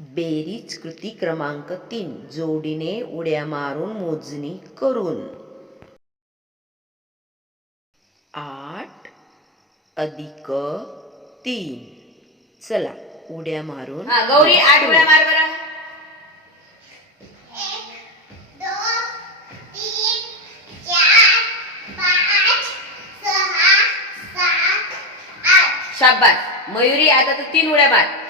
बेरीज कृती क्रमांक तीन जोडीने उड्या मारून मोजणी करून. आठ अधिक तीन. चला उड्या मारून हा गौरी आठ उड्या मार बरं. शाबास. मयुरी आता तू तीन उड्या मार.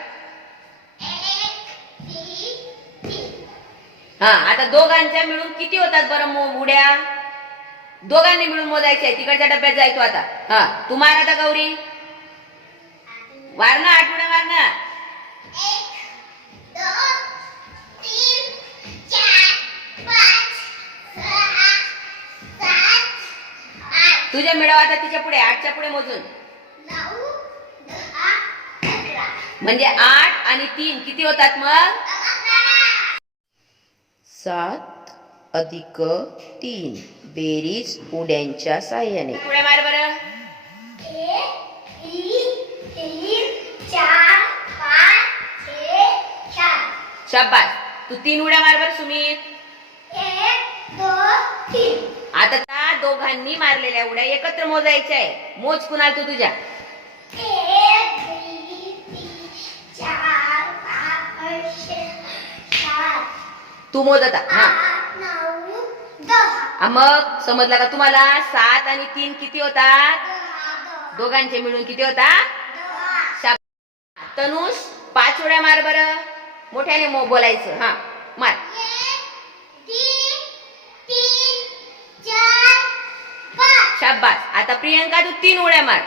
हा आता दोघांच्या मिळून किती होतात बरं उड्या दोघांनी मिळून मोजायचे तिकडच्या डब्यात जायचो आता. हा तू मार आता गौरी. वारणा आठवड्या आठ तुझ्या मिळव आता तिच्या पुढे आठच्या पुढे मोजून. म्हणजे आठ आणि तीन किती होतात मग? सात अधिक तीन बेरीज उड्यांच्या साह्याने. उड्या मार बरं. शाबास तू तीन उड्या मार बरं सुमित. आता त्या दोघांनी मारलेल्या उड्या एकत्र मोजायच्या आहे. मोज कुणाल तू तुझ्या. तू मोज आता हा मग समजला का तुम्हाला? सात आणि तीन किती होतात? दोघांचे मिळून किती होतात? तनुष पाच उड्या मार बर. मोठ्याने मो बोलायचं. हा मार. एक शाबास. आता प्रियंका तू तीन उड्या मार.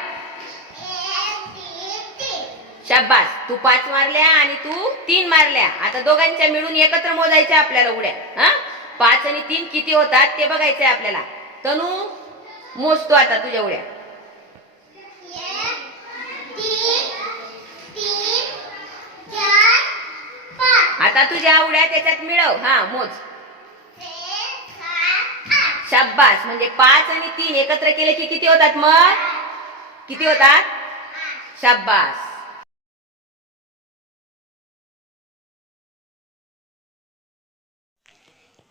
शाबास. तू पाच मारल्या आणि तू तीन मारल्या. आता दोघांच्या मिळून एकत्र मोजायच्या आपल्याला उड्या. हा? पाच आणि तीन किती होतात ते बघायचंय आपल्याला. तनू मोजतो आता तुझ्या उड्या. आता तुझ्या उड्या त्याच्यात मिळव. हा मोज. शाबास. म्हणजे पाच आणि तीन एकत्र केले की किती होतात मग? किती होतात? शाबास.